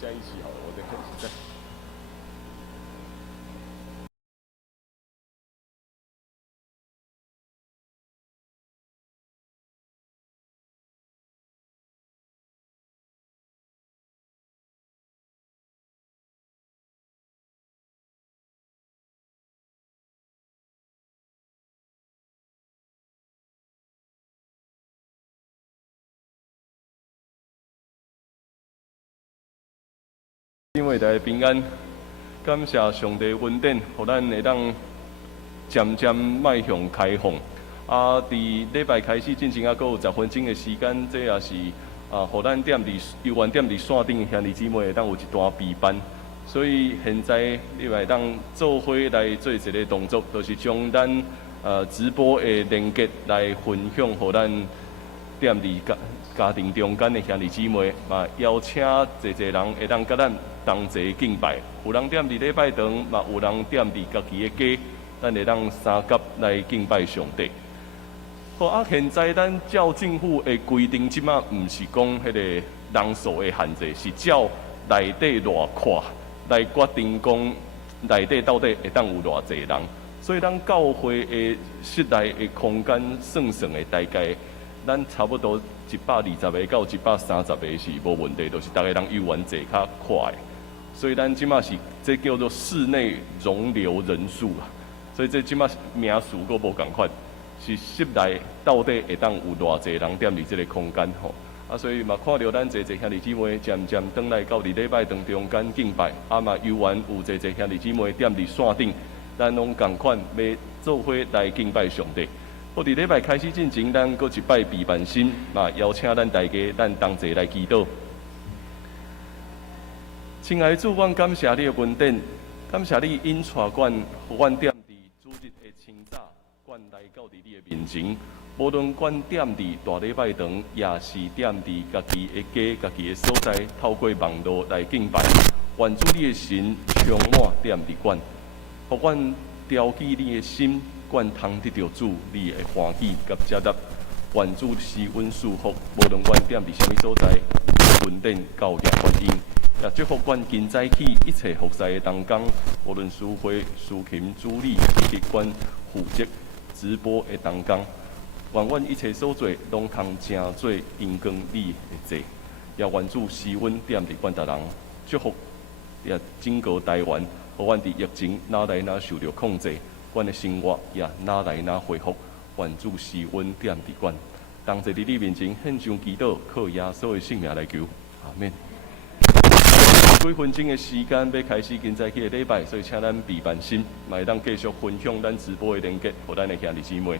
下一期好了，我等一下。因为大家平安，感谢上帝恩典，互咱会当渐渐迈向开放。啊，伫礼拜开始进行啊，还有10分钟的时间，这也是互咱游玩点伫线顶兄弟姊妹会当有一段备班。所以现在你会当做伙来做一个动作，就是将咱直播的连接来分享，互咱踮伫家庭中间的兄弟姊妹，嘛邀请侪人会当甲咱同齐敬拜。有人踮伫礼拜堂，嘛有人踮伫家己的家，咱会当三甲来敬拜上帝。好啊，现在咱照政府的规定，即马毋是讲迄个人数的限制，是照内底偌阔来决定讲内底到底会当有偌济人。所以咱教会的室内的空间算的大概，咱差不多120个到130个是无问题，就是大家人游玩坐较快。所以咱即马是这叫做室内容留人数啊。所以这即马名数阁无共款，是室内到底会当有偌济人踮伫即个空间吼。啊，所以嘛看到咱侪兄弟姊妹渐渐转来到伫礼拜堂中间敬拜，啊嘛游玩有侪兄弟姊妹踮伫线顶。咱拢共款要做伙来敬拜上帝。好，伫礼拜开始进前，咱搁一摆备万心，嘛邀请咱大家，咱同齐来祈祷。亲爱的主，阮感谢你的恩典，感谢你引带阮，互阮踮伫主日的清早，阮来到伫你的面前。无论阮踮伫大礼拜堂，也是踮伫家己的家、家己的所在，透过网络来敬拜，愿主你的神充满踮伫阮。互阮调起你的心，愿通得到主你的欢喜甲接纳。愿主施恩赐福，无论阮踮伫什么所在，恩典教育观音，也祝福阮今早起一切服侍的同工，无论书会、书琴、主理以及阮负责直播的同工，愿阮一切所做拢通成做因光你的祭，也愿主施恩踮伫阮逐人，祝福也整个台湾。互阮伫疫情哪来哪受到控制，阮的生活也哪来哪恢复。愿主施恩踮伫阮，同齐伫你面前献上祈祷，靠耶稣的性命来求，阿免。几分钟的时间要开始今早起的礼拜，所以请咱备万心，嘛会当继续分享咱直播的连接，互咱的兄弟姊妹。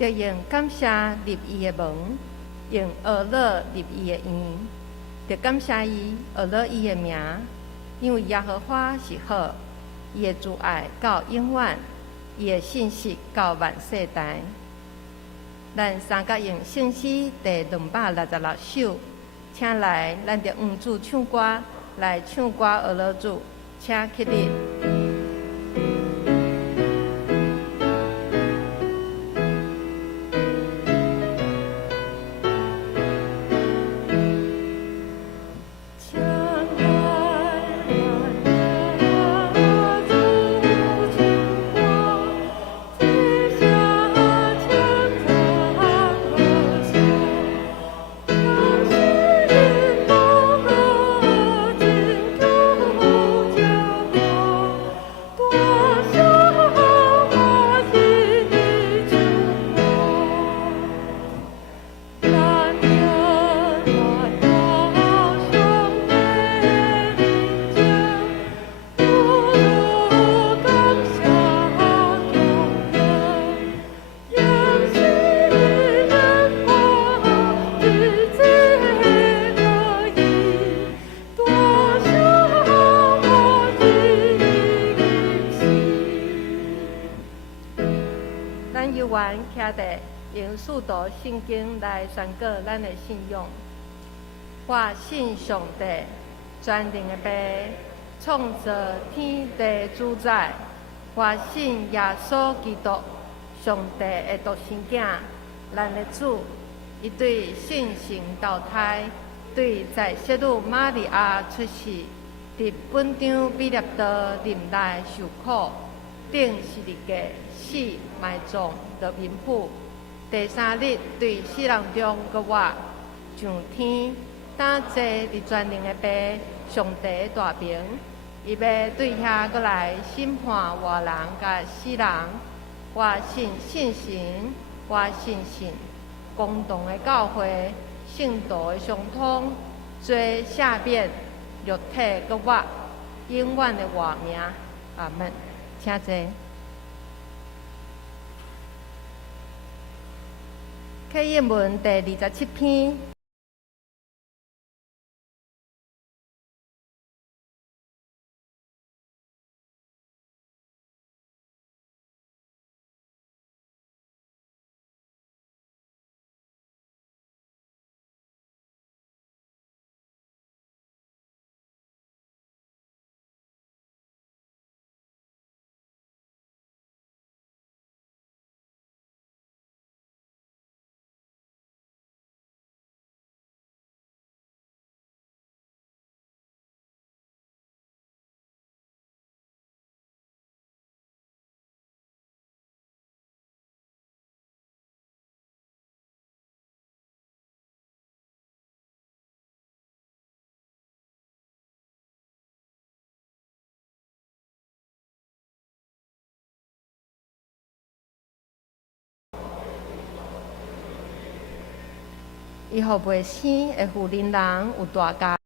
就用感谢入伊的门，用学乐入伊的院，就感谢伊学乐伊的名，因为耶和华是好，伊的慈爱到永远，伊的信实到万世代。咱三角用圣诗第266首，请来，咱着黄主唱歌来唱歌学乐主，请起立。咱游玩徛地用四道圣经来宣告咱的信仰。我信上帝，全能的爸，创造天地主宰。我信耶稣基督，上帝的独生子，咱的主。伊对圣神投胎，对在圣女玛利亚出世，伫本场比列道林内受苦，顶十字架死埋葬得冥府。第3日对死人中搁活，上天，担坐伫全能的爸，上帝的大名。伊要对遐搁来审判活人甲死人。我信圣神，我信神。共同的教会，圣道的相通，罪赦免，肉体搁活，永远的活命。阿门。请坐。启应文第27篇。伊互袂生的妇人人有大家。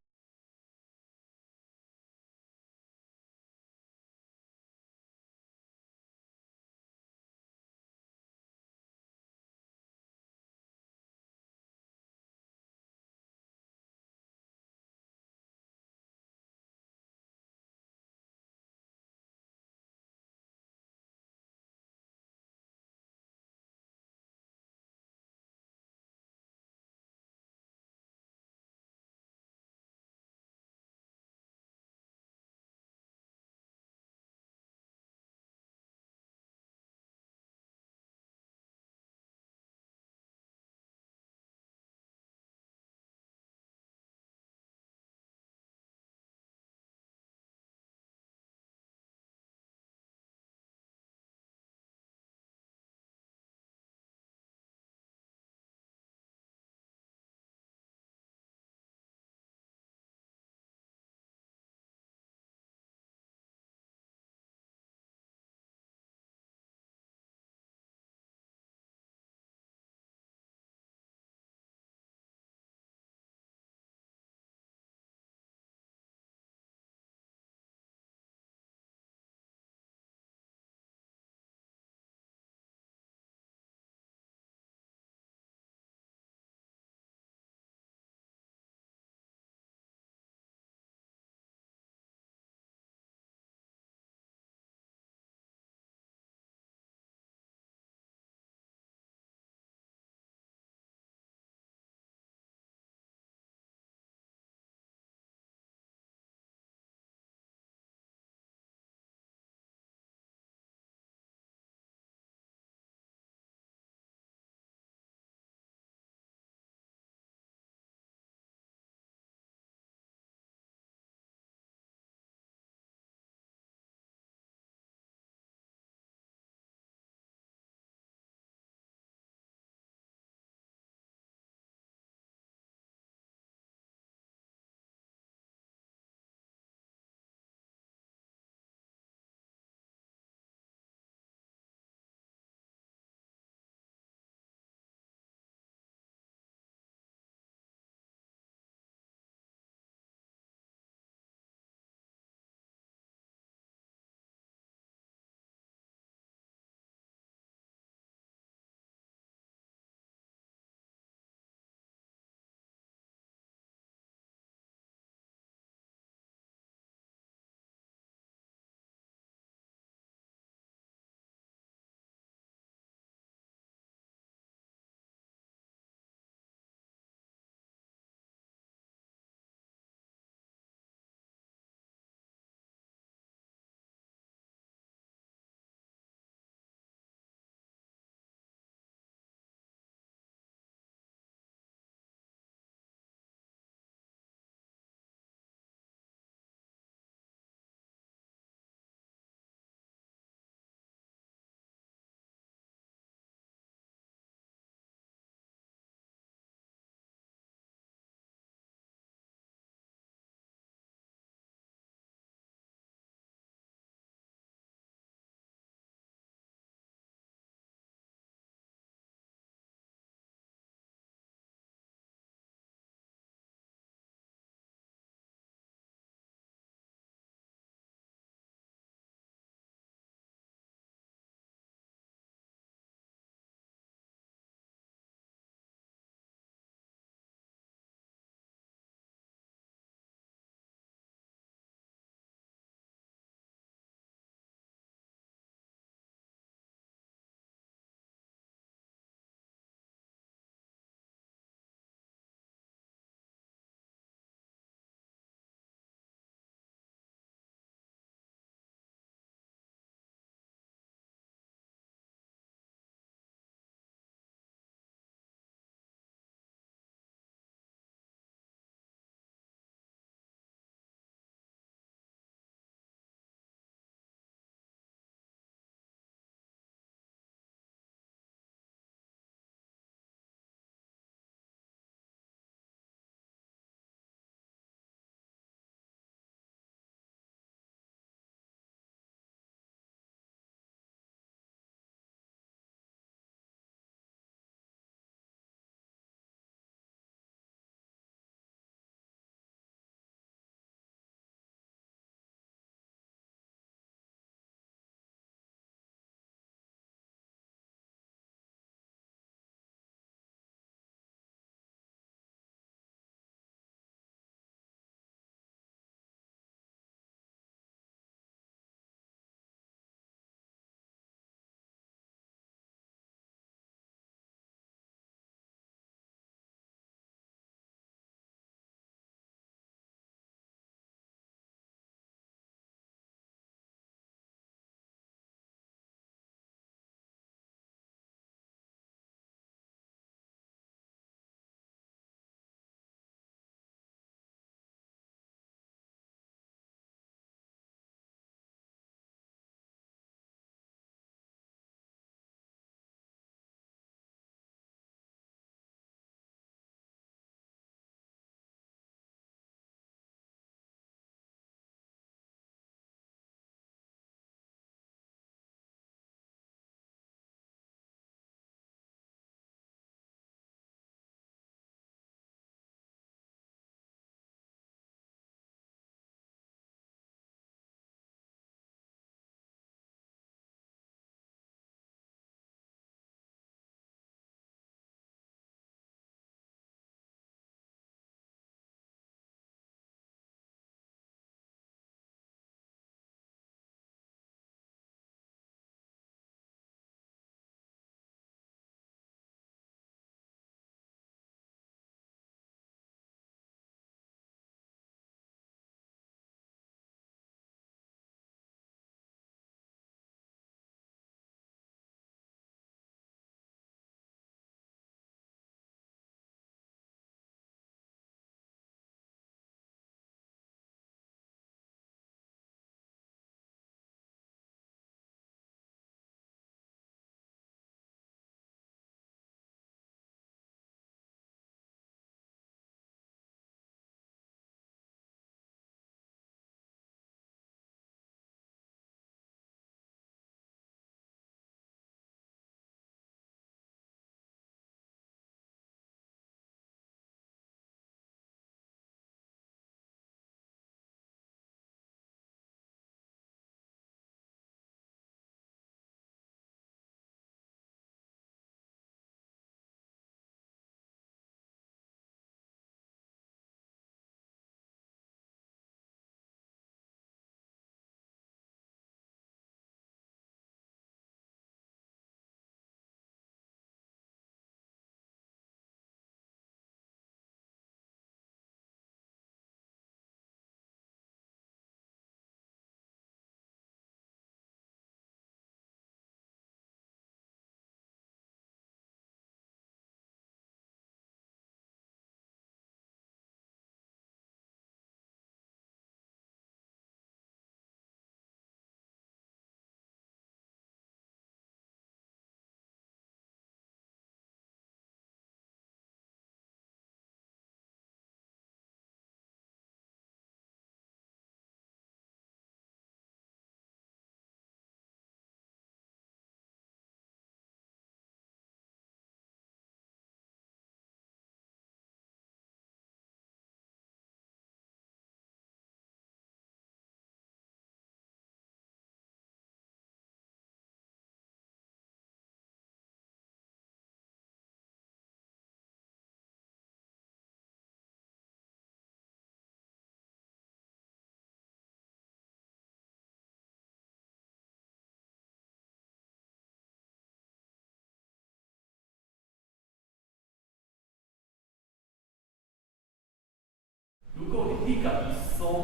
你家己所有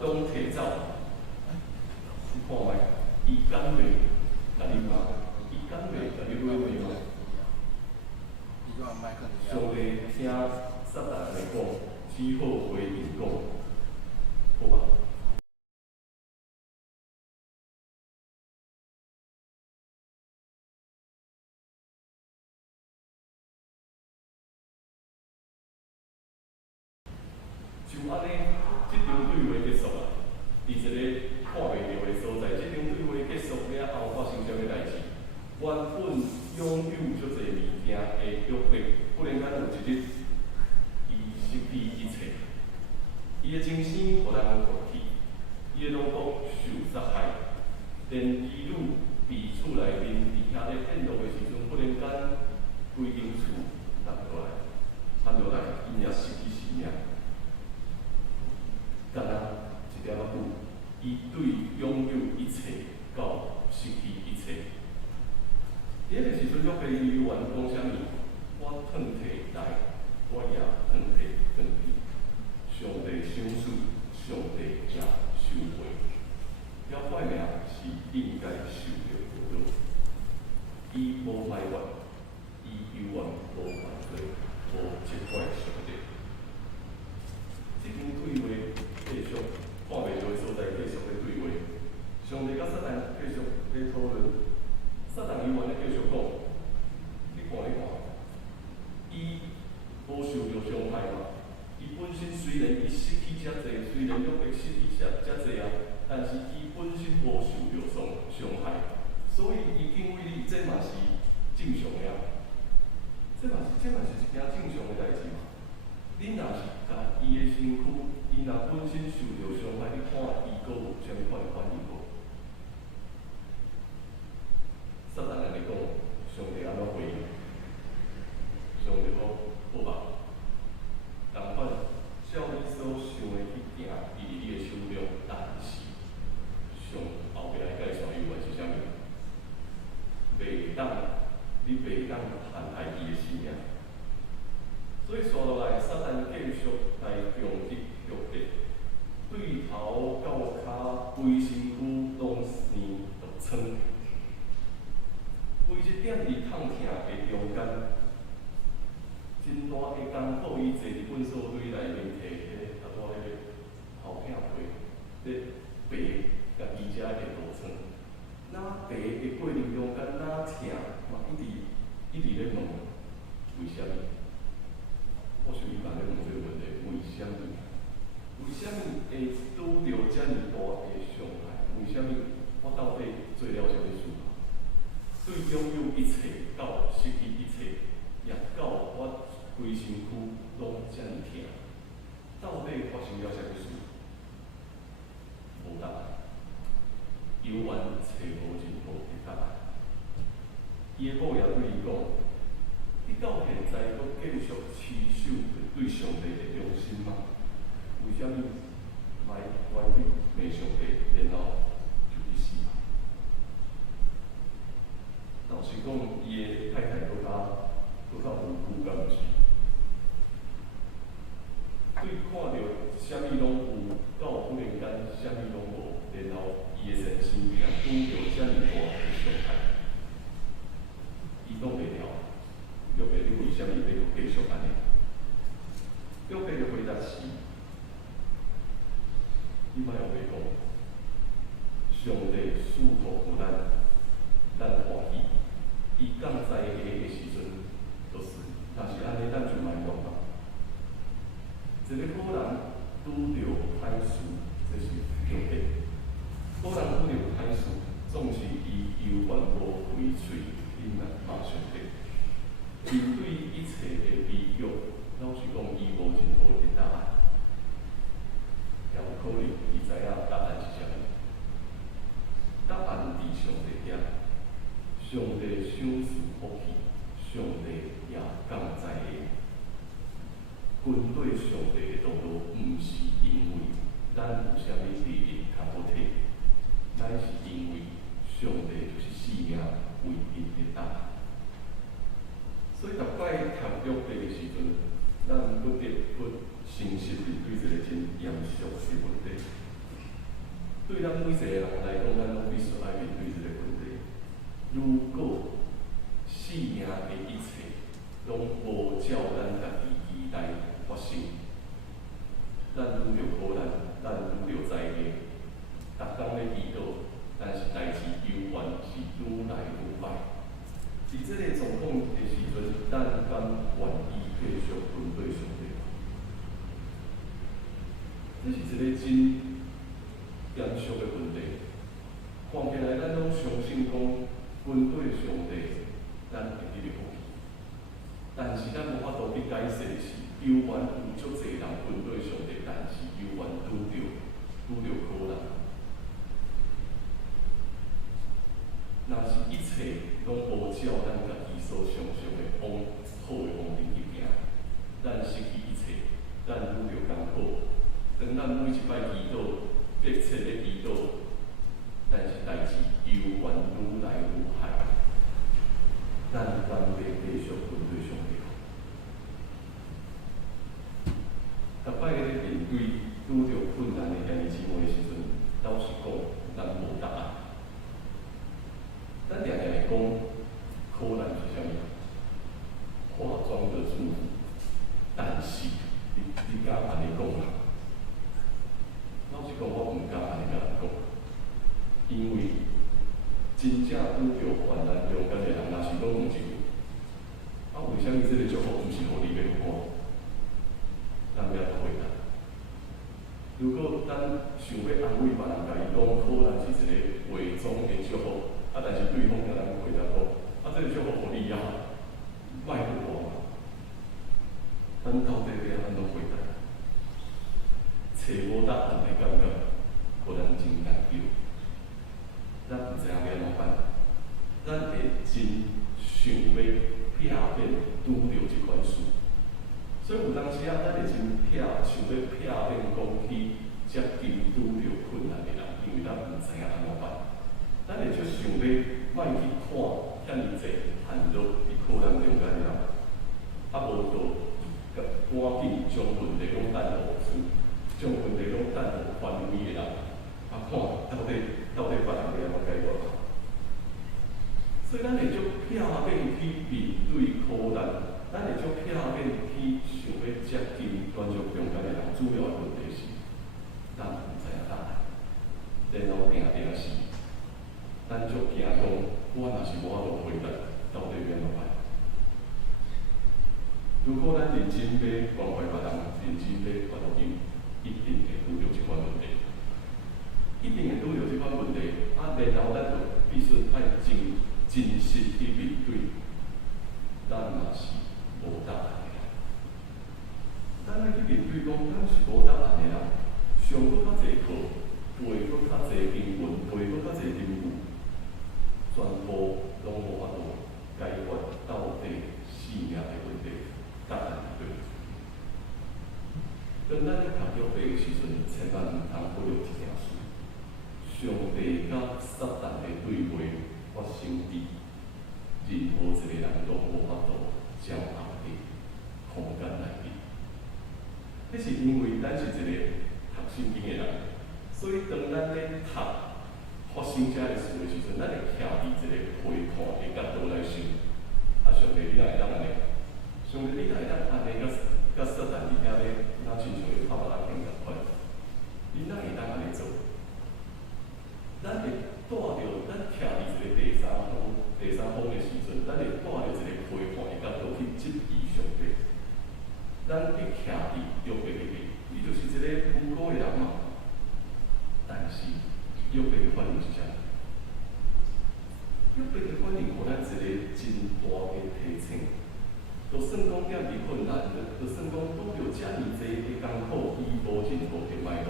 拢摕走，你看卖，伊敢袂甲你骂？伊敢袂甲你买回吗？上帝听撒旦来讲，只好回应讲，好吧？就安尼，即场对话结束啊！伫一个看袂到的所在，即场对话结束了后发生啥物代志？原本拥有足侪物件的约伯，忽然间有一日，伊失去一切，伊的精神互人夺去，伊的老婆受杀害，连儿女伫厝内面伫遐咧献乐的时阵，忽然间规间厝落落来，瘫落来，因也失去性命。干那一点仔久，伊对拥有一切到失去一切。迄个时阵，约伯伊原讲啥物？我褪摕来，我也褪摕转去。上帝赏赐，上帝也收回。了歹命是应该受着报应。伊无埋怨，伊永远无犯罪，无责怪上帝。即场对话继续，看袂到的所在继续咧对话。上帝甲撒旦继续咧讨论，撒旦永远咧继续讲，你看，伊无受着伤害嘛？伊本身虽然伊失去遮济，虽然约伯失去遮济啊，但是伊本身无受着伤害，所以伊敬畏你，这嘛是正常的啊。这嘛是一件正常的代志嘛。恁若是甲伊的身躯，伊若本身受着伤害，你看伊阁有啥物款的反应无？撒旦安尼讲，上帝安怎回应？上帝讲，好吧，同款，照你所想的去行，伊伫你的手中，但是上后壁来介绍永远是啥物？袂当，你袂当残害伊的性命。所以刷落来，撒旦继续来攻击约伯，对头到骹规身躯拢生毒疮，规一点伫痛痛的中间，真大个功夫，伊坐伫粪扫堆内面摕迄个大迄个后片皮，咧拔甲伊遮个毒疮，哪拔的过程中间哪痛，嘛一直咧问，为虾米？我想伊嘛咧问这个问题，为虾米？为虾米会拄着遮尔大的伤害？为虾米我到底做了啥物事？对拥有一切到失去一切，也到我规身躯拢遮尔痛，到底发生了啥物事？无答案，永远找无任何的答案。伊的某也对伊讲。你到现在阁继续持守对上帝的忠心吗？为什么卖歪曲骂上帝，然后就去死嘛？老实讲，伊的太太阁较无辜，敢毋是？对看到啥物拢有，到忽然间啥物拢无，然后伊的身心也拄着遮尔大的伤害，伊拢袂了。约伯，你为虾米要继续安尼？约伯的回答是：你莫用袂讲，上帝赐福予咱欢喜。伊降灾下的时阵，就是若是安尼，咱就莫讲嘛。一个好人拄着歹事，这是约伯；好人拄着歹事，总是伊犹原无开喙，因来骂上帝。面对一切的悲剧，老实讲，伊无任何的答案，也有可能伊知影答案是啥物。答案伫上帝遐，上帝赏赐福气，上帝也降灾下。军队上帝的道路，毋是因为咱有啥物利益较好摕，乃是因为上帝就是生命唯一的答案。所以，逐摆读约伯的时阵，咱不得不诚实面对一个真严肃对咱每一个人来讲，咱拢必须爱面对这个问题。如果生命的一切拢无照咱家己期待发生，咱愈着苦难，咱愈着灾难，逐工咧祈祷，但是代志永远是愈来愈歹。伫这个状况的时阵，咱敢愿意继续跟对上帝？这是一个真严肃的问题。看起来咱拢相信讲，跟对上帝，咱会得着福气。但是咱无法度去解释的是，永远有足侪人跟对上帝，但是永远拄着苦难。若是一切拢无照咱家己所想象的往好的方面去行，咱失去一切，咱愈着艰苦。当咱每一摆祈祷，迫切的祈祷，但是代志永远愈来愈害。咱敢要继续跟对上帝？逐摆咧面对拄着困难的兄弟姊妹的时阵，老实讲，咱无答案。咱常常会讲，苦难是啥物？化妆的祝福。但是，你敢安尼讲吗？老实讲，我毋敢安尼甲人讲，因为真正拄着患难中间的人，若是讲问一句，为啥物这个祝福毋是互你免看？咱要回答。如果咱想要安慰别人，甲伊讲苦难是一个伪装的祝福，但是对方甲咱回答讲，这个祝福互你啊，莫互我嘛。咱到底要安怎回答？找无答案的感觉，互咱真难受。咱毋知影要安怎办，咱会真想要避免拄着即款事。所以有当时啊，咱会真想要避免讲去接近拄着困难的人，因为咱毋知影安怎办。咱会就想要莫去看遐尼济陷落伫苦难中间的人，无就赶紧将问题拢等互出，将问题拢等互权威的人，看到底别人要安怎解决。所以咱会就避免去面对苦难。咱会足避免去想要接近专注中间的人，主要的问题是，咱毋知影答案，然后定是，咱足惊讲，我若是无法度回答，到底要安怎办？如果咱认真要关怀别人，认真要关注伊，一定会拄着即款问题，一定会拄着即款问题。然后咱就必须爱真实去面对，咱若是无答案的人，咱要去面对讲，咱是无答案的人，上搁较济课，背搁较济经文，背搁较济任务，全部拢无法度解决到底生命的问题，答案是对。当咱咧读约伯的时阵，千万毋通忽略一件事：上帝甲撒旦的对话发生伫任何一个人都无法度掌握的空间内面。这是因为咱是一个读圣经的人，所以当咱咧读发生这个事的时阵，咱会徛伫一个批判的角度来想。上帝你哪会当安尼？上帝你哪会当安尼？甲撒旦伫遐咧，若亲像咧拍马拉拳共款，你哪会当安尼做？咱会带着咱徛伫一个第三方的时阵，咱会带着一个批判的角度去质疑上帝。咱去徛伫约伯迄边，伊就是一个无辜的人嘛。但是约伯的反应是啥？约伯的反应，互咱一个真大的提醒。就算讲点伫困难，就算讲拄着遮尔济的艰苦，伊无任何的埋怨，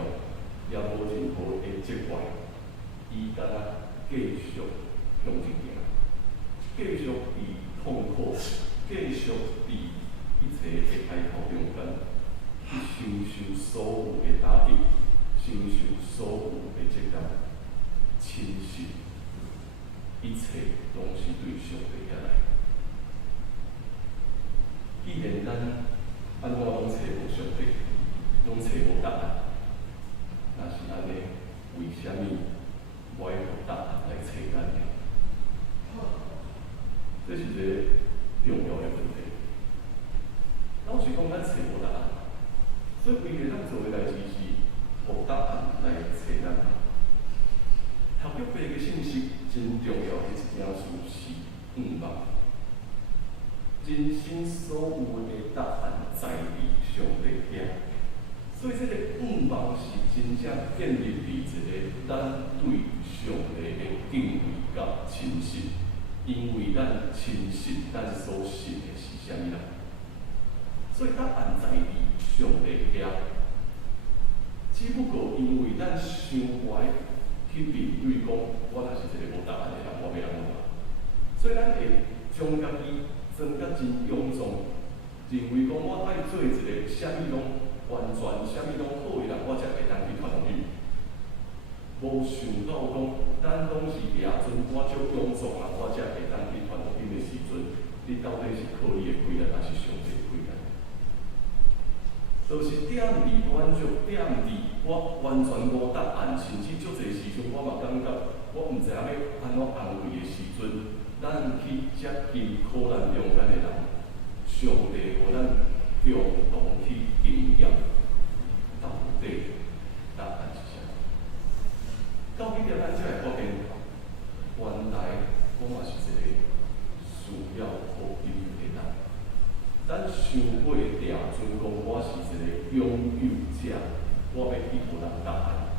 也无任何的责怪，伊敢若继续向前行，继续伫痛苦，继续伫一切的哀哭中间，去承受所有的打击，承受所有的责任，亲受一切拢是对上帝而来。既然咱安怎拢找无上帝，拢找无答案，若是安尼，为虾米真正建立伫一个咱对上帝的敬畏甲亲信，因为咱亲信咱所信的是啥物人，所以答案在伫上帝遐。只不过因为咱伤怀去面对讲，我若是一个无答案的人，我要安怎办？所以咱会将家己装甲真臃肿，认为讲我爱做一个啥物拢完全啥物拢好的人，我才会当去传福音。无想到讲，咱拢是掠准我足臃肿啊，我才会当去传福音的时阵，你到底是靠你的气力，还是上帝的气力？就是点伫满足，点伫我完全无答案，甚至足侪时阵我嘛感觉我毋知影要安怎安慰的时阵，咱去接近苦难中间的人，上帝互咱共同去经验，到底答案是啥？到尾了，咱才会发现，原来我嘛是一个需要福音的人。咱想过掠准讲我是一个拥有者，我要去互人答案，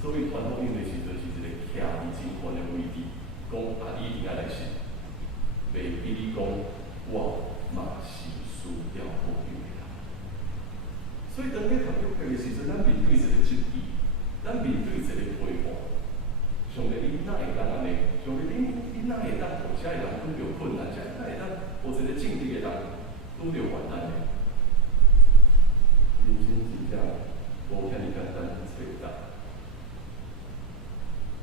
所以传福音的时阵是一个徛伫真悬的位置，讲啊，你一定要来信，袂比你讲我嘛是需要福音的人。所以当你读约伯的时阵，咱面对一个质疑，咱面对一个批判，上帝你哪会当安尼？上帝你哪会当互遮个人拄着困难？遮哪会当互一个正直的人？拄着患难的，人生真正无遐尼简单找答案。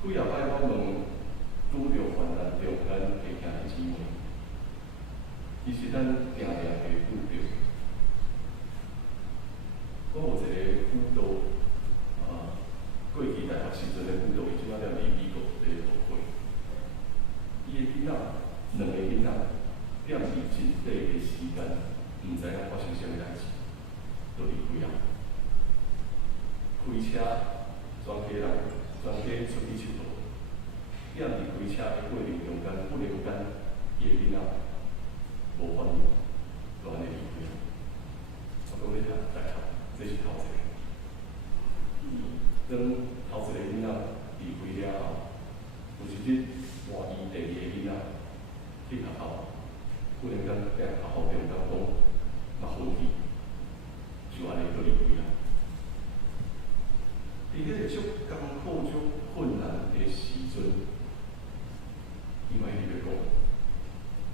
几啊摆我问拄着患难中间的兄弟姊妹，其实咱定定会拄着。我有一个辅导，过去大学时阵的辅导，伊即摆了伫美国咧学会。伊的囡仔，两个囡仔。踮伫真短的时间，毋知影发生啥物代志，就离开啊！开车，全家人，全家出去佚佗，踮伫开车的过程中间，忽然间，伊的囡仔无反应，就安尼离开啊！我讲你读大学，这是头一个。当头一个囡仔离开了后，有一日换伊第二个囡仔去学校。忽然间，在学校中间讲，嘛分去，就安尼佫离开啊！伫迄个足艰苦、足困难的时阵，伊嘛一直要讲，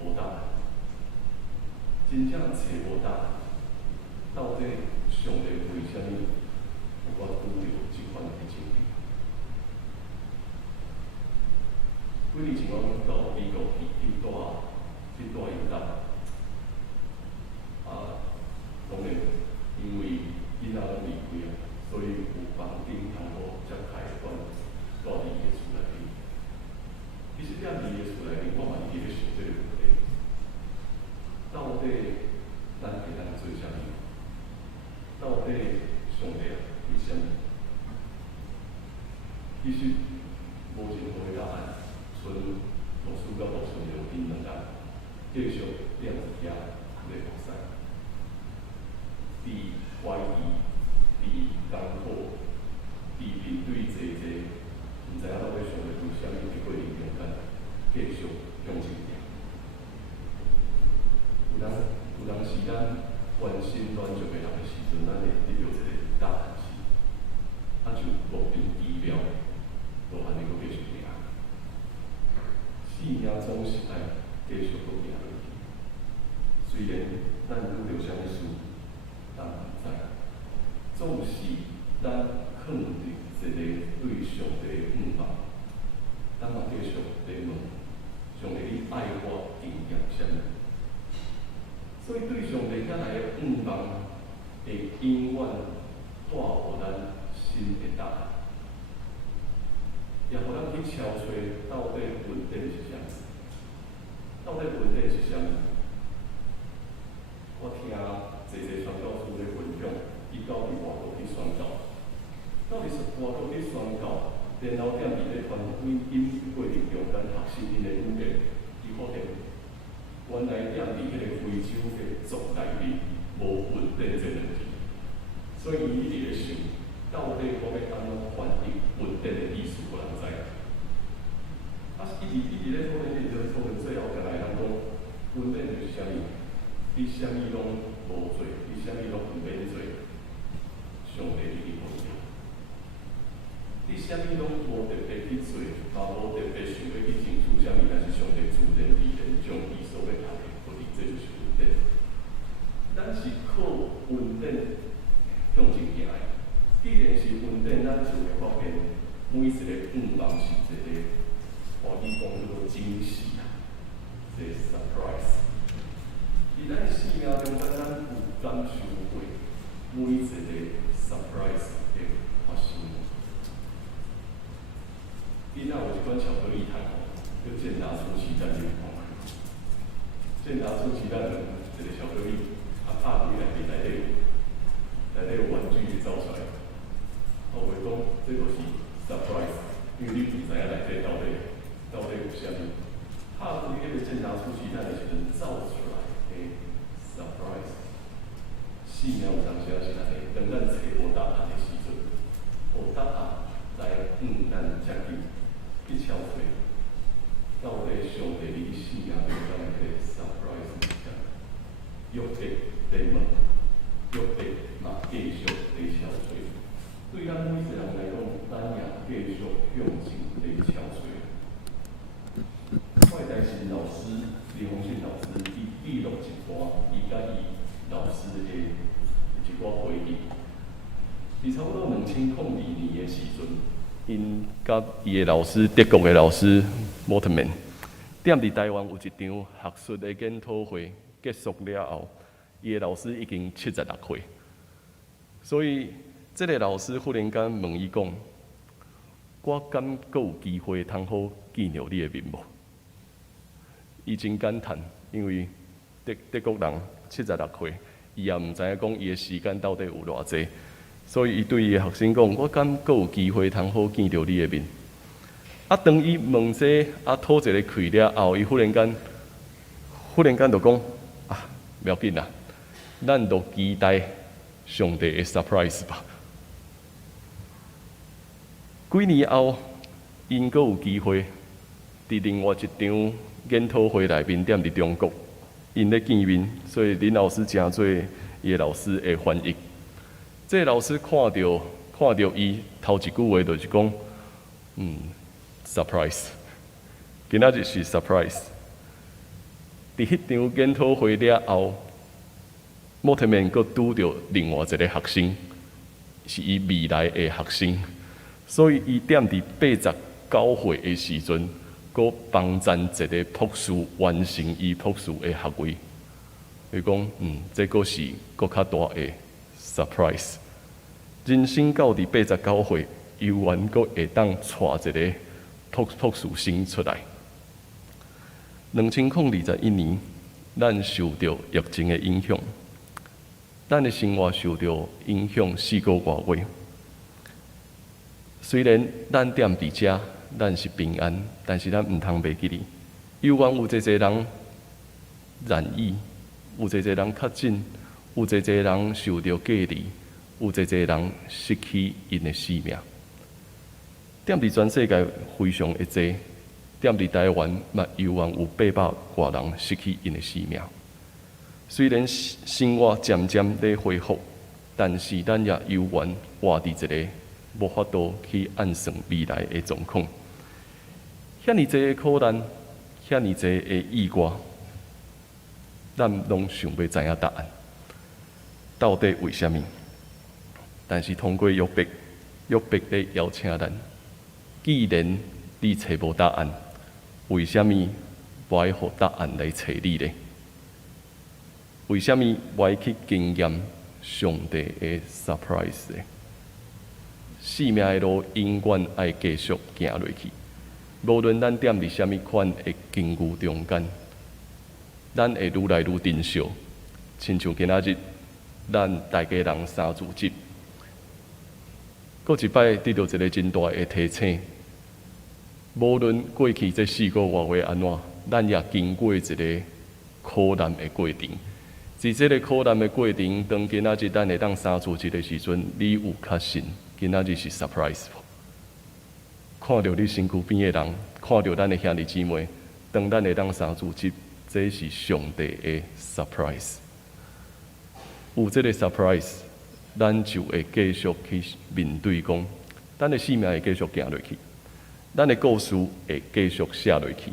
无答案，真正找无答案。到底上帝为虾米有我拄着即款的经历？几年前我到美国去住游览，当然因为囡仔拢离开啊，所以有房顶通好接开款住伫伊个厝内底。其实踮伫伊个厝内底，我嘛一直咧想这个问题：到底咱会当做啥物？到底上帝为虾米？其实无任何的答案，纯牧师甲牧师用因两人。继续踮伫遐咧服侍，伫怀疑、伫艰苦、伫面对济毋知影到底上帝为虾米的过程中间，继续向前行。有当时咱关心软弱的人的时阵，咱会得到一个答案是，就莫名其妙，就安尼佫继续行。生命总是爱继续佫行。虽然咱拄着啥物事，但毋知，总是咱肯定一个对上帝的仰望，咱嘛继续来问，上帝你爱我经验啥物？所以对上帝遐来的仰望，会永远带互咱新的答案，也互咱去敲找到底问题是啥物？到底问题是啥物？我听济宣教师咧分享，伊到伫外国去宣教，到伫外国去宣教，然后踮伫咧传福音过程中间学习因的语言，伊发现原来踮伫迄个非洲的族内面无稳定这两字，所以伊一直咧想，到底我要安怎翻译稳定的意思，无人知。一直咧讨论最后，就来咱讲稳定就是啥物？你啥物拢无做，你啥物拢毋免做，上帝就去帮你。你啥物拢无特别去做，嘛无特别想要去争取啥物，但是上帝自然而然将伊所要学的，互你，这就是稳定。咱是靠稳定向前行的。既然是稳定，咱就会发现每一个愿望是一个，华语讲叫做惊喜啊，一个 surprise。伫咱的生命中，咱有感受过每一个 surprise 的发生。今仔有一款巧克力糖，叫健达出奇蛋，你有看过？健达出奇蛋一个巧克力，拍开内底有玩具会走出来。我话讲，这就是 surprise， 因为你唔知影内底到底有啥物。拍开迄个健达出奇蛋的时阵，走出来的 surprise。生命有当时是安尼，当咱找无答案的时阵，无答案来咱接近去敲出，到底上帝你生命中咱迄个 surprise 是啥？约伯在问，约伯嘛继续在敲出。对咱每一个人来讲，咱也继续向前在敲出。我的台新老师李洪信老师，伊记录一段伊甲伊老师的一寡回忆。伫差不多2002年的时阵，因甲伊的老师，德国的老师 Mortman， 踮伫台湾有一场学术的研讨会结束了后，伊的老师已经76岁，所以这个老师忽然间问伊讲：“我敢阁有机会通好见到你的面无？”伊真感叹，因为德国人76岁，伊也毋知影讲伊的时间到底有偌济，所以伊对伊的学生讲：“我敢阁有机会通好见到你的面？”当伊问这吐一个气了后，伊忽然间就讲：“不要紧啦，咱就期待上帝的 surprise 吧。”几年后，因阁有机会伫另外一场研讨会内面，踮伫中国，因咧见面，所以林老师诚做伊个老师的翻译。这个老师看到伊头一句话就是讲：“surprise， 今仔日是 surprise。”伫迄场研讨会了后，莫特曼阁拄到另外一个学生，是伊未来的学生，所以伊踮伫89岁的时阵，阁帮赞一个博士完成伊博士的学位。伊讲，这阁是阁较大的 surprise。人生到伫89岁，犹原阁会当带一个博士生出来。2021年，咱受到疫情的影响，咱的生活受到影响4个多月。虽然咱踮伫遮，咱是平安，但是咱毋通袂记哩，犹原有侪人染疫，有侪人确诊，有侪人受到隔离，有侪人失去因的生命。踮伫全世界非常的侪，踮伫台湾嘛犹原有800多人失去因的生命。虽然生活渐渐在恢复，但是咱也犹原活伫一个无法度去按算未来的状况。遐尼侪的苦难，遐尼侪的意外，咱拢想要知影答案，到底为虾米？但是通过约伯咧邀请咱，既然你找无答案，为虾米无爱互答案来找你呢？为虾米无爱去经验上帝的 surprise 呢？生命的路永远爱继续行落去，无论咱踮伫虾米款的境遇中间，咱会愈来愈珍惜。亲像今仔日，咱大家人三自节，搁一摆得到一个真大的提醒。无论过去这4个多月安怎，咱也经过一个苦难的过程。在这个苦难的过程，当今仔日咱会当三自节的时阵，你有确信今仔日是 surprise。看到你身躯边的人，看到咱的兄弟姊妹，当咱会当相聚集，这是上帝的 surprise。有这个 surprise， 咱就会继续去面对讲，咱的生命会继续行落去，咱的故事会继续写落去，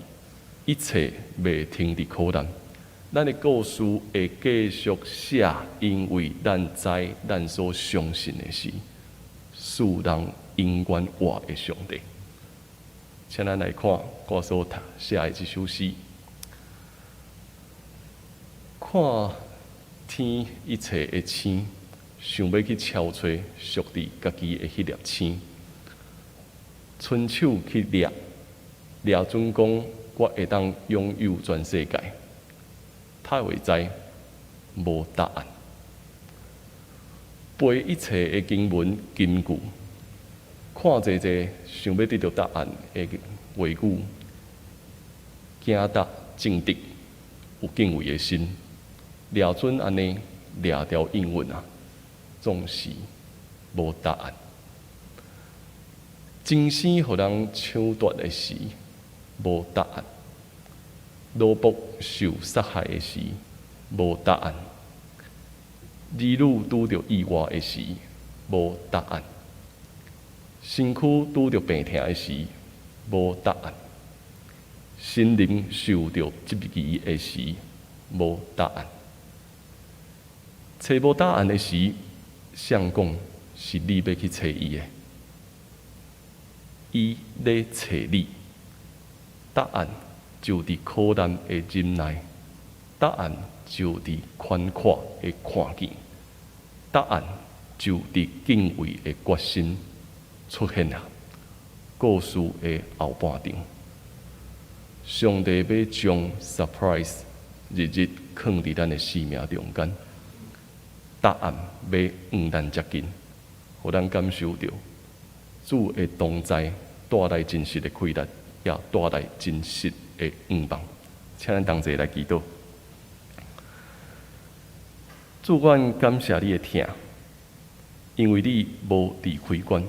一切袂停伫苦难。咱的故事会继续写，因为咱知咱所相信的是使人永远活的上帝。请咱来看我所写的这首诗，看天一切的星，想要去敲吹属伫家己的迄粒星，伸手去掠准讲我会当拥有全世界，他会知无答案。背一切的经文金句，看者者想要得到答案的话语，行达正直，有敬畏的心，掠准安尼掠条应允啊，总是无答案。真生互人抢夺的时，无答案；萝卜受杀害的时，无答案；儿女拄着意外的时，无答案；身躯拄着病痛的时，无答案；心灵受着质疑的时，无答案。找无答案的时，谁讲是你要去找伊的？伊咧找你，答案就伫苦难的忍耐，答案就伫宽阔的看见，答案就伫敬畏的决心出现啊！故事的后半场，上帝要将 surprise 日日藏伫咱的生命中间，答案要向咱接近，互咱感受到主的同在，带来真实的快乐，也带来真实的盼望。请咱同齐来祈祷。主，阮感谢你的听，因为你无离开阮。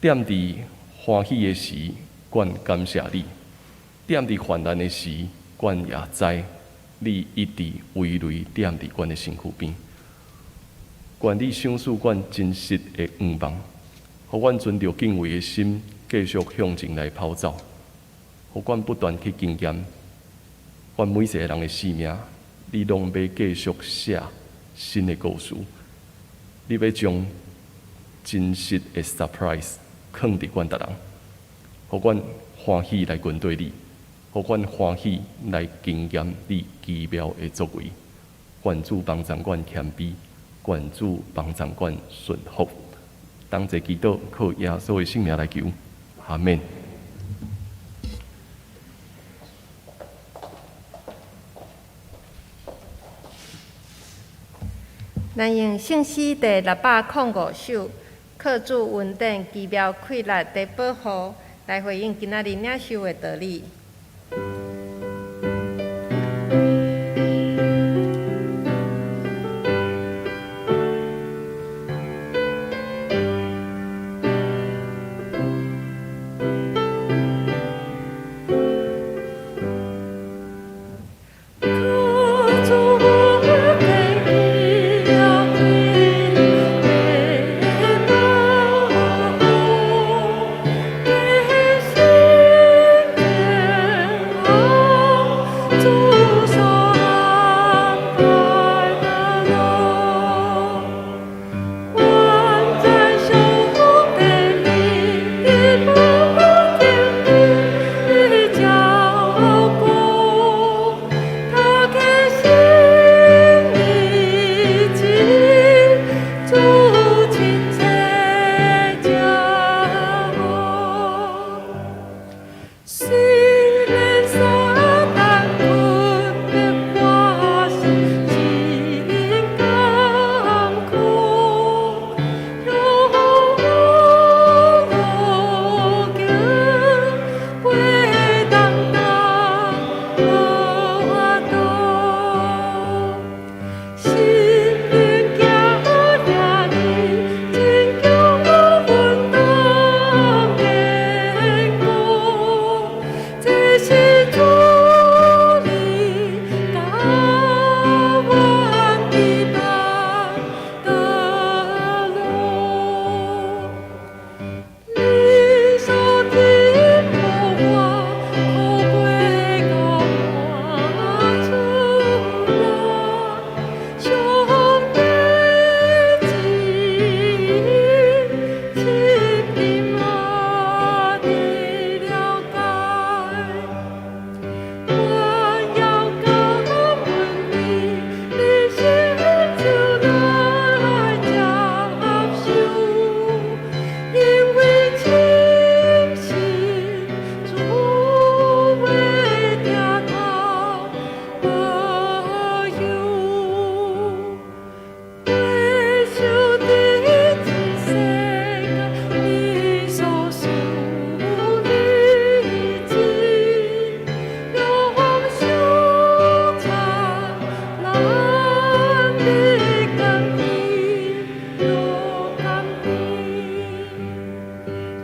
踮伫欢喜的时，阮感谢你；踮伫患难的时，阮也知你一直围内踮伫阮的身躯边。愿你赏赐阮真实的盼望，互阮存着敬畏的心，继续向前来跑走。互阮不断去经验，阮每一个人的生命，你拢要继续写新的故事。你要将真实的 surprise 藏伫阮逐人，互阮欢喜来跟对你，互阮欢喜来经验你奇妙的作为。愿主帮助阮谦卑，愿主帮助阮顺服。当这祈祷靠耶稣的圣名来求，阿门。咱用圣诗第605首，靠主稳定奇妙快乐的保护，来回应今仔日领受的道理。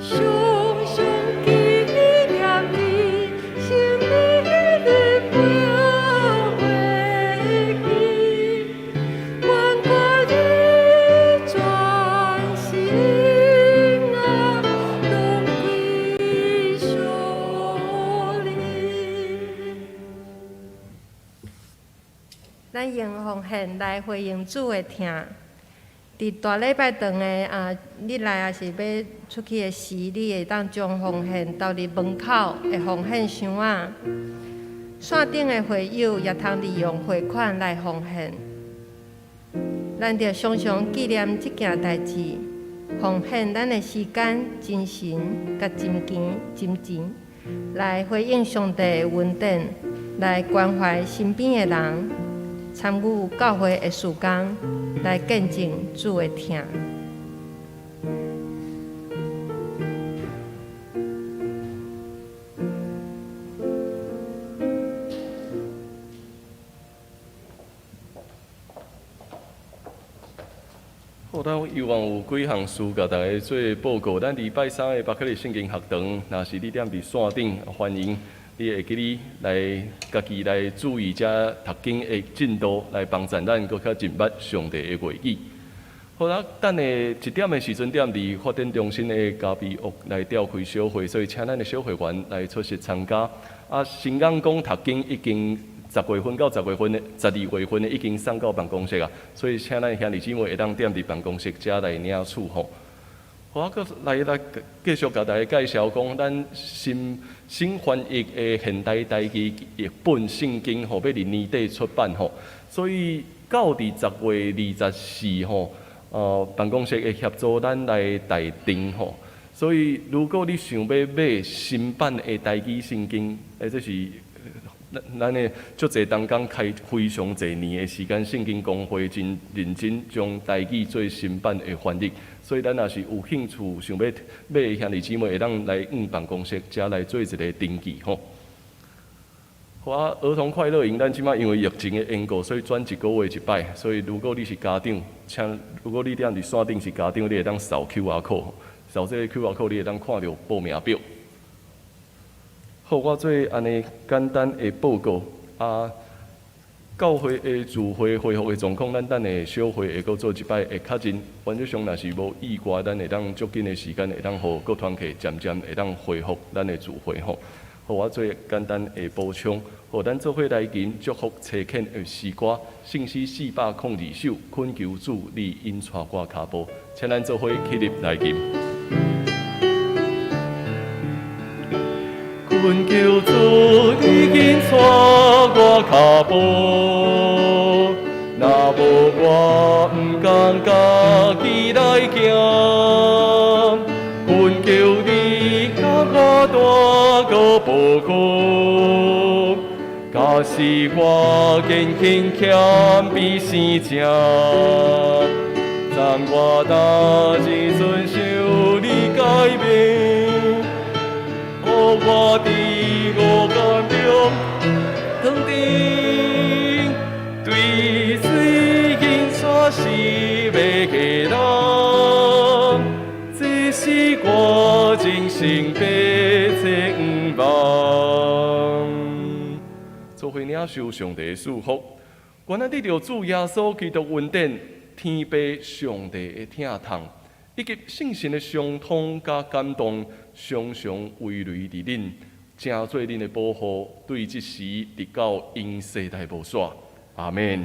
常常纪念你，生命的宝回忆，愿我的全心啊，拢归属你。咱用奉献来回应主的听。伫大礼拜堂的你来也是要出去的时，你会当将奉献投入门口的奉献箱仔。线顶的会友也通利用汇款来奉献。咱着常常纪念即件代志，奉献咱的时间、精神、甲金钱，来回应上帝的恩典，来关怀身边的人，参与教会的事工。来见证主的听。好，咱以往有几项事甲大家做报告。咱礼拜三的巴克利圣经学堂，若是你踮伫线顶，欢迎你会记哩来家己来注意遮读经的进度，来帮助咱搁较进捌上帝的话语。好啦，等下1点的时阵，踮伫发展中心的嘉宾屋来召开小会，所以请咱的小会员来出席参加。新港讲读经已经10月份到12月份的已经送到办公室啊，所以请咱兄弟姊妹会当踮伫办公室遮来领取吼。好，搁来继续甲大家介绍讲，咱新翻译的现代台语译本圣经吼，要伫年底出版吼，所以到伫10月24吼。办公室会协助咱来代订吼，所以如果你想要买新版的台语圣经，这是咱的足侪同工开非常侪年的时间，圣经公会真认真将台语做新版的翻译，所以咱若是有兴趣想要买的兄弟姊妹，会当来办公室遮来做一个登记吼。好啊，儿童快乐营，咱即摆因为疫情的缘故，所以转1个月一摆。所以如果你是家长，如果你踮伫线顶是家长，你会当扫 QR code， 扫这个 QR code， 你会当看到报名表。好，我做安尼简单的报告教会的聚会恢复的状况，咱等下小会会搁做一摆会较真。原则上，若是无意外，咱会当足紧的时间会当互各团体渐渐会当恢复咱的聚会吼。互我做简单的补充，互咱做伙来吟祝福车恳的诗歌，圣诗402首，恳求主你引带我脚步，请咱做伙起立来吟。恳求主你引带我脚步，若无我毋甘家己来行，恳求你甲我带个步步，假使我坚强欠比生正，暂我大志遵守你改变，我伫我眼中肯定，对水银沙是要给人，这是我真心的情望。做伙领受上帝的祝福，愿咱得到主耶稣基督恩典，天父上帝的疼痛，以及圣神的相通加感动，常常围绕伫恁，正做恁的保护，对即时直到永世代无煞。阿门。